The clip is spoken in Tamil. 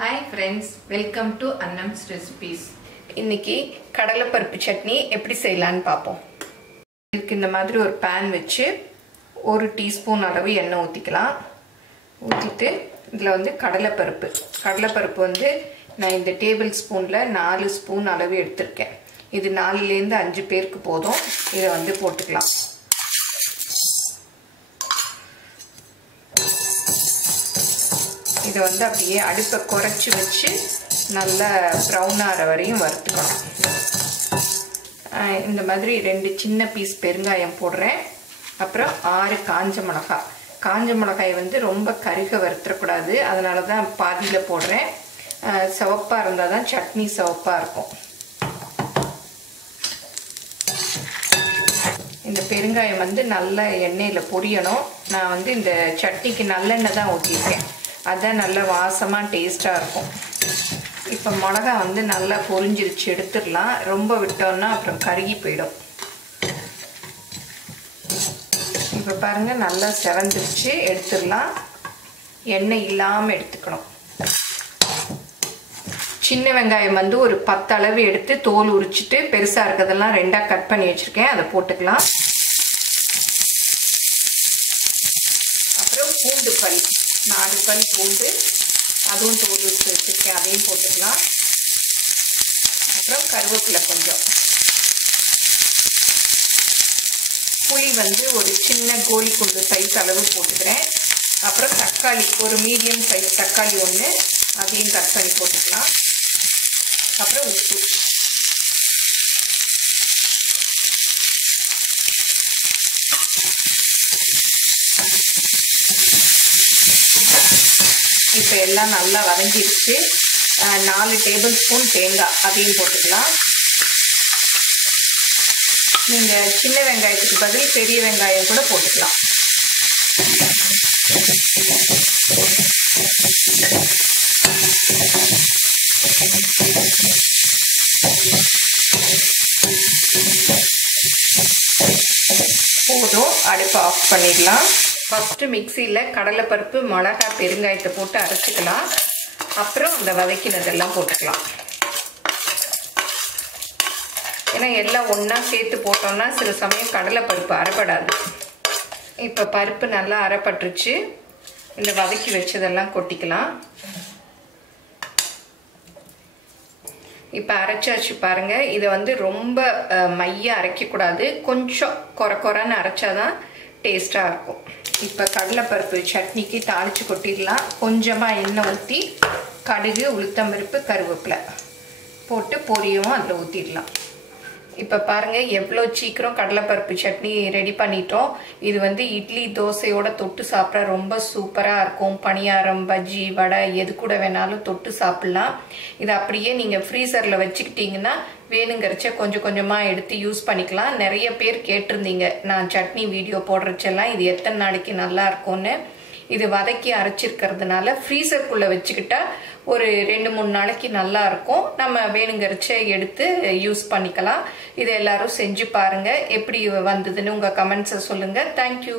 Hi friends, welcome to annamsrecipes. இன்னைக்கு கடலை பருப்பு சட்னி எப்படி செய்யலாம்னு பாப்போம். இதுக்கு இந்த மாதிரி ஒரு pan வச்சு 1 டீஸ்பூன் அளவு எண்ணெய் ஊத்திக்கலாம். ஊத்திட்டு இதுல வந்து கடலை பருப்பு வந்து நான் இந்த டேபிள் ஸ்பூன்ல 4 ஸ்பூன் அளவு எடுத்துர்க்கேன். இது 4 ல இருந்து 5 பேருக்கு போதும். இத வந்து போட்டுக்கலாம். இத வந்து அப்படியே அடுப்பை குறைச்சு வச்சு நல்லா பிரவுன் ஆற வரையும் வறுத்துக்கணும். இந்த மாதிரி 2 சின்ன பீஸ் பெருங்காயம் போடுறேன். அப்புறம் 6 காஞ்ச மிளகாய் வந்து ரொம்ப கருக வறுத்துற கூடாது. அதனால தான் பாதியில போடுறேன். சிவப்பா இருந்தா தான் சட்னி சிவப்பா இருக்கும். இந்த பெருங்காயம் வந்து நல்லா எண்ணெயில பொரியணும். நான் வந்து இந்த சட்னிக்கு நல்லெண்ணெய் தான் ஊத்திருக்கேன். அதான் நல்ல வாசமா டேஸ்டா இருக்கும். இப்போ மிளகாய் வந்து நல்லா பொரிஞ்சிருச்சு, எடுத்துடலாம். ரொம்ப விட்டோம்னா அப்புறம் கருகி போயிடும். இப்போ பாருங்க நல்லா செவந்துருச்சு, எடுத்துடலாம். எண்ணெய் இல்லாமல் எடுத்துக்கணும். சின்ன வெங்காயம் வந்து ஒரு 10 அளவு எடுத்து தோல் உரிச்சிட்டு பெருசாக இருக்கிறதெல்லாம் 2ஆக கட் பண்ணி வச்சுருக்கேன். அதை போட்டுக்கலாம். அப்புறம் பூண்டு பல் 4 பல் பூண்டு, அதுவும் தோல் உரிச்சு வச்சுருக்கேன், அதையும் போட்டுக்கலாம். அப்புறம் கருவேப்பிலை கொஞ்சம், புளி வந்து ஒரு சின்ன கோலி குண்டு சைஸ் அளவு போட்டுக்கிறேன். அப்புறம் தக்காளி ஒரு மீடியம் சைஸ் தக்காளி ஒன்று, அதையும் கட் பண்ணி போட்டுக்கலாம். அப்புறம் உப்பு. இப்போ எல்லாம் நல்லா வதங்கிடுச்சு. 4 டேபிள் ஸ்பூன் தேங்காய், அதையும் போட்டுக்கலாம். நீங்கள் சின்ன வெங்காயத்துக்கு பதில் பெரிய வெங்காயம் கூட போட்டுக்கலாம். போதும், அடுப்பை ஆஃப் பண்ணிடலாம். ஃபஸ்ட்டு மிக்சியில் கடலைப்பருப்பு, மிளகாய், பெருங்காயத்தை போட்டு அரைச்சிக்கலாம். அப்புறம் அந்த வதக்கினதெல்லாம் போட்டுக்கலாம். ஏன்னா எல்லாம் ஒன்றா சேர்த்து போட்டோம்னா சில சமயம் கடலைப்பருப்பு அரைப்படாது. இப்போ பருப்பு நல்லா அரைப்பட்டுருச்சு. இந்த வதக்கி வச்சதெல்லாம் கொட்டிக்கலாம். இப்போ அரைச்சாச்சு பாருங்க. இதை வந்து ரொம்ப மைய அரைக்கக்கூடாது, கொஞ்சம் கொரன்னு அரைச்சாதான் டேஸ்டாக இருக்கும். இப்போ கடலைப்பருப்பு சட்னிக்கு தாளித்து கொட்டிடலாம். கொஞ்சமாக எண்ணெய் ஊற்றி கடுகு, உளுத்தம்பருப்பு, கருவேப்பிலை போட்டு பொரியவும் அதில் ஊற்றிடலாம். இப்போ பாருங்கள் எவ்வளோ சீக்கிரம் கடலைப்பருப்பு சட்னி ரெடி பண்ணிட்டோம். இது வந்து இட்லி தோசையோட தொட்டு சாப்பிட ரொம்ப சூப்பராக இருக்கும். பணியாரம், பஜ்ஜி, வடை எது கூட வேணாலும் தொட்டு சாப்பிட்லாம். இது அப்படியே நீங்கள் ஃப்ரீசரில் வச்சுக்கிட்டிங்கன்னா வேணுங்கிறச்ச கொஞ்சம் கொஞ்சமாக எடுத்து யூஸ் பண்ணிக்கலாம். நிறைய பேர் கேட்டிருந்தீங்க நான் சட்னி வீடியோ போடுறச்செல்லாம் இது எத்தனை நாளைக்கு நல்லா இருக்கும்னு. இது வதக்கி அரைச்சிருக்கிறதுனால ஃப்ரீசருக்குள்ளே வச்சுக்கிட்டா ஒரு 2-3 நாளைக்கு நல்லா இருக்கும். நம்ம வேணுங்கிறச்ச எடுத்து யூஸ் பண்ணிக்கலாம். இதை எல்லாரும் செஞ்சு பாருங்கள். எப்படி வந்ததுன்னு உங்கள் கமெண்ட்ஸை சொல்லுங்கள். தேங்க்யூ.